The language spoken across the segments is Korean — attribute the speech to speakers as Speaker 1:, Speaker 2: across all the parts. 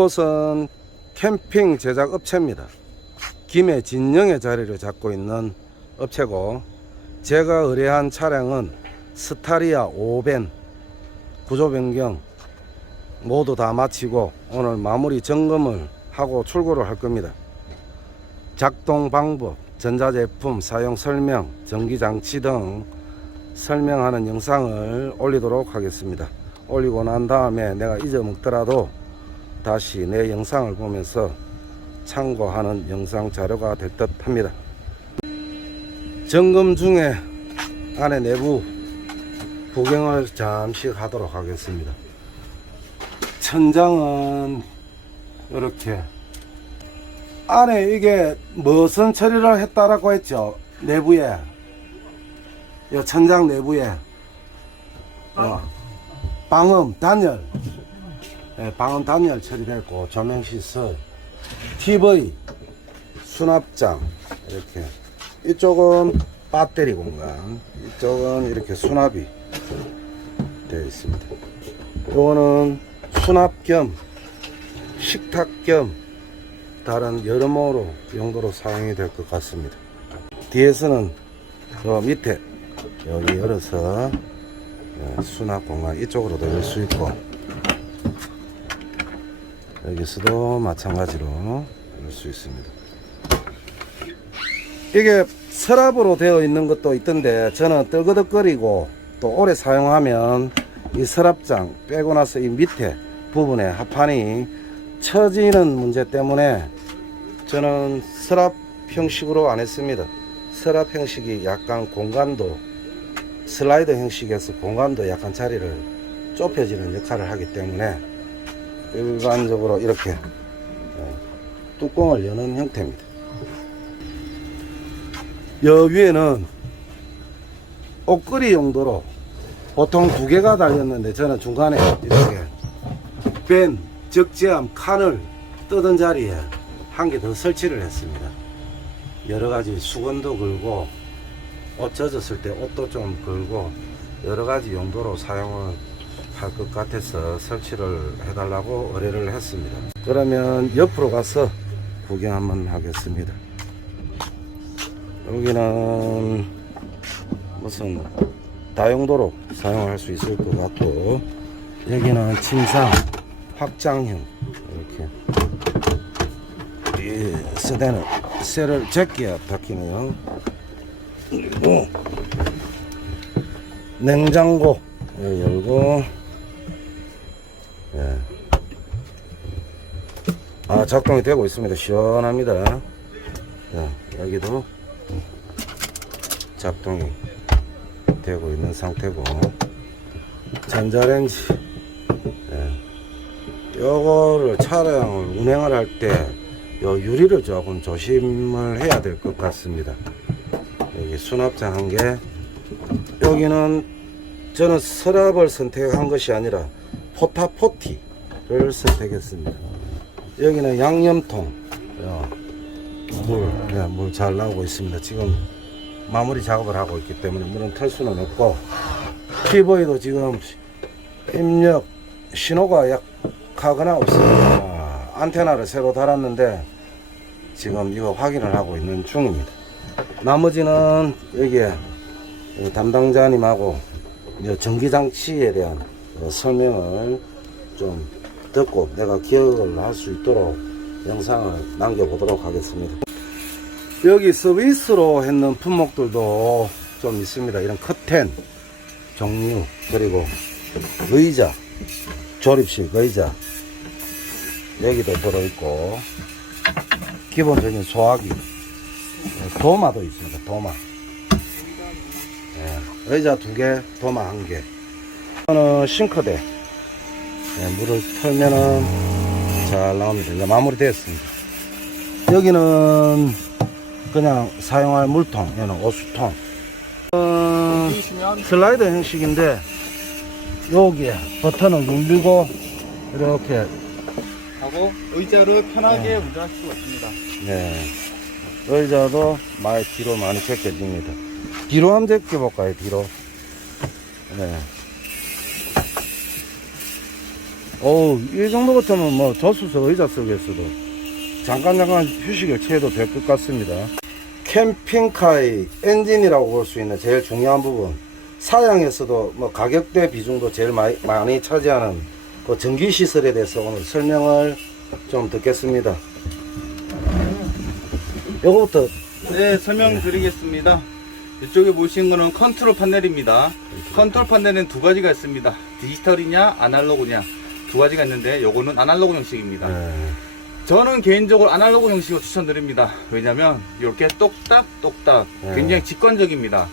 Speaker 1: 이곳은 캠핑 제작 업체입니다. 김해 진영의 자리를 잡고 있는 업체고 제가 의뢰한 차량은 스타리아 5벤 구조 변경 모두 다 마치고 오늘 마무리 점검을 하고 출고를 할 겁니다. 작동 방법, 전자제품 사용 설명, 전기장치 등 설명하는 영상을 올리도록 하겠습니다. 올리고 난 다음에 내가 잊어먹더라도 다시 내 영상을 보면서 참고하는 영상 자료가 될 듯 합니다. 점검 중에 안에 내부 구경을 잠시 하도록 하겠습니다. 천장은 이렇게 안에 이게 무슨 처리를 했다라고 했죠? 내부에 이 천장 내부에 어, 방음 단열 예, 방음 단열 처리됐고 조명 시설 TV 수납장 이렇게. 이쪽은 배터리 공간 이쪽은 이렇게 수납이 되어 있습니다. 이거는 수납 겸 식탁 겸 다른 여러모로 용도로 사용이 될 것 같습니다. 뒤에서는 저 밑에 여기 열어서 예, 수납 공간 이쪽으로도 열 수 있고 여기서도 마찬가지로 열 수 있습니다. 이게 서랍으로 되어 있는 것도 있던데 저는 뜨거덕거리고 또 오래 사용하면 이 서랍장 빼고 나서 이 밑에 부분에 하판이 처지는 문제 때문에 저는 서랍 형식으로 안 했습니다. 서랍 형식이 약간 공간도 슬라이드 형식에서 공간도 약간 자리를 좁혀지는 역할을 하기 때문에 일반적으로 이렇게 어, 뚜껑을 여는 형태입니다. 여 위에는 옷걸이 용도로 보통 두 개가 달렸는데 저는 중간에 이렇게 벤 적재함 칸을 뜨던 자리에 한 개 더 설치를 했습니다. 여러 가지 수건도 걸고 옷 젖었을 때 옷도 좀 걸고 여러 가지 용도로 사용을 할 것 같아서 설치를 해달라고 의뢰를 했습니다. 그러면 옆으로 가서 구경 한번 하겠습니다. 여기는 무슨 다용도로 사용할 수 있을 것 같고 여기는 침상 확장형 이렇게 이 세대는 쇠를 제끼야 박히네요. 그리고 냉장고 열고 예. 아 작동이 되고 있습니다. 시원합니다. 자, 여기도 작동이 되고 있는 상태고. 전자레인지. 예. 요거를 차량을 운행을 할 때 요 유리를 조금 조심을 해야 될 것 같습니다. 여기 수납장 한 개. 여기는 저는 서랍을 선택한 것이 아니라 포타포티를 선택했습니다. 여기는 양념통. 예, 물잘 나오고 있습니다. 지금 마무리 작업을 하고 있기 때문에 물은 털 수는 없고 TV도 지금 입력 신호가 약하거나 없습니다. 안테나를 새로 달았는데 지금 이거 확인을 하고 있는 중입니다. 나머지는 여기에 담당자님하고 이제 전기장치에 대한 어, 설명을 좀 듣고 내가 기억을 할 수 있도록 영상을 남겨보도록 하겠습니다. 여기 서비스로 했는 품목들도 좀 있습니다. 이런 커튼 종류 그리고 의자 조립식 의자 여기도 들어있고 기본적인 소화기 도마도 있습니다. 도마 예, 의자 두 개, 도마 한 개. 이거는 싱크대. 예, 물을 털면은 잘 나옵니다. 이제 마무리 되었습니다. 여기는 그냥 사용할 물통, 얘는 오수통. 어, 슬라이드 형식인데 여기에 버튼을 누르고 이렇게
Speaker 2: 하고 의자를 편하게 운전할 수가 있습니다.
Speaker 1: 네. 의자도 많이 뒤로 많이 제껴집니다. 뒤로 한번 제껴볼까요, 뒤로? 네. 어우, 이 정도 같으면 뭐 저수석 의자 속에서도 잠깐 잠깐 휴식을 취해도 될 것 같습니다. 캠핑카의 엔진이라고 볼 수 있는 제일 중요한 부분. 사양에서도 뭐 가격대 비중도 제일 많이, 많이 차지하는 그 전기 시설에 대해서 오늘 설명을 좀 듣겠습니다. 요거부터
Speaker 2: 네, 설명드리겠습니다. 이쪽에 보시는 거는 컨트롤 판넬입니다. 컨트롤 판넬은 두 가지가 있습니다. 디지털이냐, 아날로그냐. 두 가지가 있는데, 요거는 아날로그 형식입니다.
Speaker 1: 예,
Speaker 2: 저는 개인적으로 아날로그 형식을 추천드립니다. 왜냐면, 이렇게 똑딱 똑딱
Speaker 1: 네.
Speaker 2: 굉장히 직관적입니다.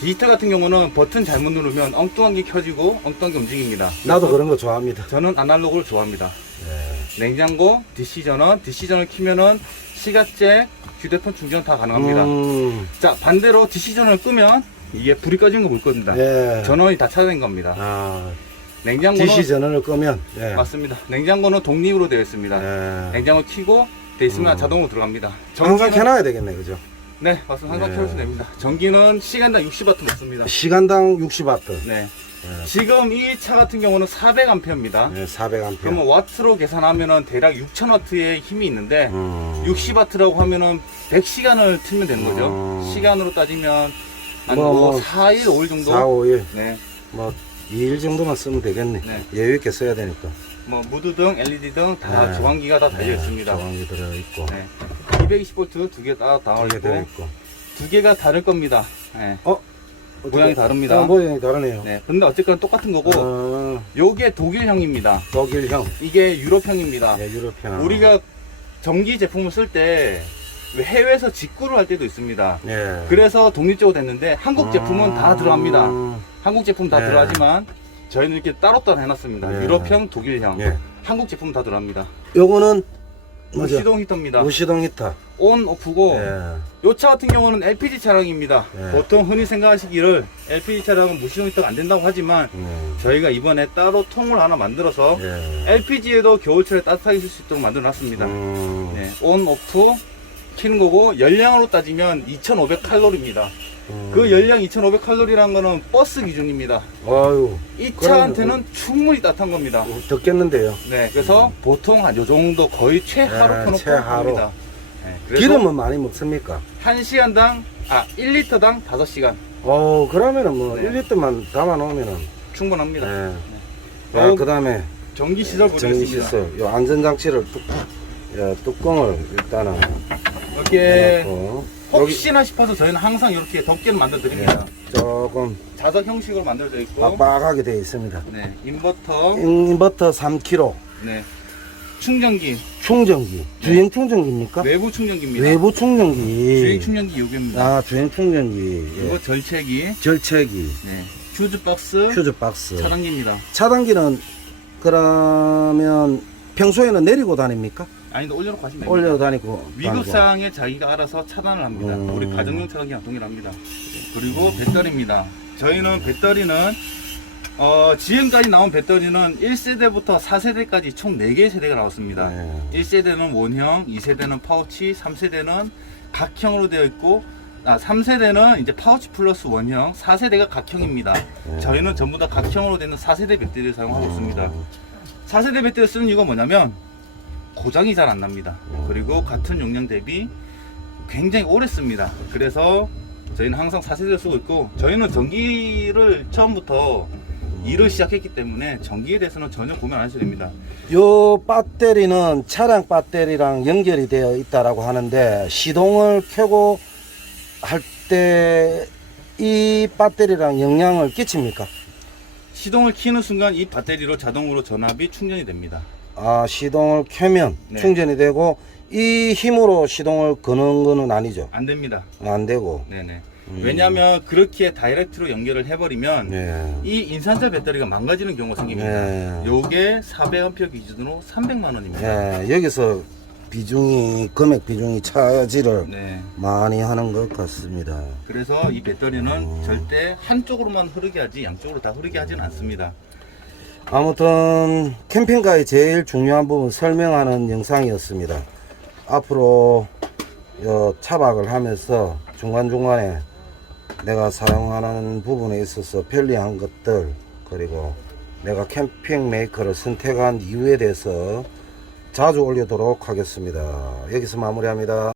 Speaker 2: 디지털 같은 경우는 버튼 잘못 누르면 엉뚱한 게 켜지고 엉뚱한 게 움직입니다.
Speaker 1: 나도 그런 거 좋아합니다.
Speaker 2: 저는 아날로그를 좋아합니다.
Speaker 1: 예.
Speaker 2: 냉장고, 디시전원, 디시전을 키면은 시각제, 휴대폰 충전 다 가능합니다.
Speaker 1: 음,
Speaker 2: 자 반대로 디시전을 끄면 이게 불이 꺼지는 거볼 겁니다.
Speaker 1: 예.
Speaker 2: 전원이 다 차단된 겁니다.
Speaker 1: 아,
Speaker 2: 냉장고는
Speaker 1: DC 전원을 끄면 예.
Speaker 2: 맞습니다. 냉장고는 독립으로 되어 있습니다.
Speaker 1: 예.
Speaker 2: 냉장고 키고 돼 있으면
Speaker 1: 음.
Speaker 2: 자동으로 들어갑니다.
Speaker 1: 항상
Speaker 2: 전기는-
Speaker 1: 켜놔야 되겠네, 그죠?
Speaker 2: 네 맞습니다. 항상
Speaker 1: 네.
Speaker 2: 켜서 됩니다. 전기는 시간당 60W 먹습니다.
Speaker 1: 시간당 60와트.
Speaker 2: 네.
Speaker 1: 예.
Speaker 2: 지금 이 차 같은 경우는 400A입니다.
Speaker 1: 예, 400A.
Speaker 2: 그러면 와트로 계산하면은 대략 6000W의 힘이 있는데
Speaker 1: 음.
Speaker 2: 60W라고 하면은 100시간을 틀면 되는 거죠.
Speaker 1: 음.
Speaker 2: 시간으로 따지면 한
Speaker 1: 뭐,
Speaker 2: 뭐,
Speaker 1: 뭐,
Speaker 2: 4일, 5일 정도.
Speaker 1: 4, 5일.
Speaker 2: 네.
Speaker 1: 뭐 2일 정도만 쓰면 되겠네.
Speaker 2: 네.
Speaker 1: 여유 있게 써야 되니까.
Speaker 2: 뭐 무드등, LED 등 다
Speaker 1: 네.
Speaker 2: 조광기가 다 달려 있습니다.
Speaker 1: 조광기 들어 있고.
Speaker 2: 네. 220V 두 개 다 나와
Speaker 1: 이게 들어
Speaker 2: 있고. 두 개가 다를 겁니다. 네. 모양이 다릅니다.
Speaker 1: 아, 모양이 다르네요.
Speaker 2: 네. 근데 어쨌거나 똑같은 거고
Speaker 1: 어,
Speaker 2: 요게 독일형입니다.
Speaker 1: 독일형.
Speaker 2: 이게 유럽형입니다.
Speaker 1: 예, 유럽형.
Speaker 2: 우리가 전기 제품을 쓸 때 해외에서 직구를 할 때도 있습니다.
Speaker 1: 예.
Speaker 2: 그래서 독립적으로 됐는데 한국 제품은 다 들어갑니다.
Speaker 1: 음,
Speaker 2: 한국 제품 다
Speaker 1: 네.
Speaker 2: 들어가지만 저희는 이렇게 따로따로 해놨습니다.
Speaker 1: 네.
Speaker 2: 유럽형, 독일형.
Speaker 1: 예.
Speaker 2: 한국 제품 다 들어갑니다.
Speaker 1: 요거는 뭐죠?
Speaker 2: 무시동 히터입니다.
Speaker 1: 무시동 히터.
Speaker 2: 온, 오프고
Speaker 1: 예.
Speaker 2: 요차 같은 경우는 LPG 차량입니다.
Speaker 1: 네.
Speaker 2: 보통 흔히 생각하시기를 LPG 차량은 무시동 히터가 안 된다고 하지만
Speaker 1: 음,
Speaker 2: 저희가 이번에 따로 통을 하나 만들어서
Speaker 1: 예.
Speaker 2: LPG에도 겨울철에 따뜻하게 쓸 수 있도록 만들어 놨습니다.
Speaker 1: 음,
Speaker 2: 네, 온, 오프 키는 거고 열량으로 따지면 2,500 칼로리입니다.
Speaker 1: 음.
Speaker 2: 그 열량 2,500 칼로리라는 거는 버스 기준입니다.
Speaker 1: 아유,
Speaker 2: 이 차한테는 충분히 따뜻한 겁니다.
Speaker 1: 듣겠는데요.
Speaker 2: 네, 그래서 보통 한 요 정도 거의 최하로
Speaker 1: 네,
Speaker 2: 켜놓고
Speaker 1: 최하로.
Speaker 2: 합니다. 네,
Speaker 1: 기름은 많이 먹습니까?
Speaker 2: 1시간당, 아, 1리터당 5시간
Speaker 1: 어, 그러면은 뭐
Speaker 2: 네.
Speaker 1: 1리터만 담아 놓으면은
Speaker 2: 충분합니다.
Speaker 1: 네.
Speaker 2: 네.
Speaker 1: 아,
Speaker 2: 어,
Speaker 1: 그다음에
Speaker 2: 전기 시설 보겠습니다.
Speaker 1: 전기시설, 요 안전장치를 뚝, 야, 뚜껑을 일단은
Speaker 2: 이렇게
Speaker 1: 해놓고
Speaker 2: 혹시나 싶어서 저희는 항상 이렇게 덮개를 만들어 드립니다.
Speaker 1: 조금
Speaker 2: 자석 형식으로 만들어져 있고,
Speaker 1: 빡빡하게 되어 있습니다.
Speaker 2: 네, 인버터,
Speaker 1: 인버터 3kg,
Speaker 2: 네, 충전기,
Speaker 1: 충전기, 주행 충전기입니까?
Speaker 2: 외부 충전기입니다.
Speaker 1: 외부 충전기.
Speaker 2: 주행 충전기 요기입니다.
Speaker 1: 아, 주행 충전기. 예.
Speaker 2: 그리고 절체기,
Speaker 1: 절체기,
Speaker 2: 네, 퓨즈 박스,
Speaker 1: 퓨즈 박스.
Speaker 2: 차단기입니다.
Speaker 1: 차단기는 그러면 평소에는 내리고 다닙니까?
Speaker 2: 아니, 올려놓고 가시면 됩니다.
Speaker 1: 올려 다니고.
Speaker 2: 위급사항에 자기가 알아서 차단을 합니다.
Speaker 1: 음.
Speaker 2: 우리 가정용 차단기랑 동일합니다. 그리고 배터리입니다. 저희는 배터리는 어, 지금까지 나온 배터리는 1세대부터 4세대까지 총 4개의 세대가 나왔습니다.
Speaker 1: 네.
Speaker 2: 1세대는 원형, 2세대는 파우치, 3세대는 각형으로 되어 있고 아, 3세대는 이제 파우치 플러스 원형, 4세대가 각형입니다.
Speaker 1: 네.
Speaker 2: 저희는 전부 다 각형으로 되는 4세대 배터리를 사용하고 있습니다. 4세대 배터리 쓰는 이유가 뭐냐면 고장이 잘 안 납니다. 그리고 같은 용량 대비 굉장히 오래 씁니다. 그래서 저희는 항상 4세대를 쓰고 있고 저희는 전기를 처음부터 일을 시작했기 때문에 전기에 대해서는 전혀 고민 안 하셔도 됩니다.
Speaker 1: 요 배터리는 차량 배터리랑 연결이 되어 있다라고 하는데 시동을 켜고 할 때 이 배터리랑 영향을 끼칩니까?
Speaker 2: 시동을 키는 순간 이 배터리로 자동으로 전압이 충전이 됩니다.
Speaker 1: 아 시동을 켜면
Speaker 2: 네.
Speaker 1: 충전이 되고 이 힘으로 시동을 거는 거는 아니죠.
Speaker 2: 안 됩니다.
Speaker 1: 안 되고.
Speaker 2: 네네.
Speaker 1: 음.
Speaker 2: 왜냐하면 그렇게 다이렉트로 연결을 해버리면
Speaker 1: 네.
Speaker 2: 이 인산철 배터리가 망가지는 경우가 생깁니다.
Speaker 1: 네.
Speaker 2: 요게 400A 기준으로 300만 원입니다.
Speaker 1: 네. 여기서 비중이 금액 비중이 차지를
Speaker 2: 네.
Speaker 1: 많이 하는 것 같습니다.
Speaker 2: 그래서 이 배터리는
Speaker 1: 음.
Speaker 2: 절대 한쪽으로만 흐르게 하지 양쪽으로 다 흐르게 하지는 않습니다.
Speaker 1: 아무튼 캠핑카의 제일 중요한 부분 설명하는 영상이었습니다. 앞으로 요 차박을 하면서 중간중간에 내가 사용하는 부분에 있어서 편리한 것들 그리고 내가 캠핑 메이커를 선택한 이유에 대해서 자주 올리도록 하겠습니다. 여기서 마무리합니다.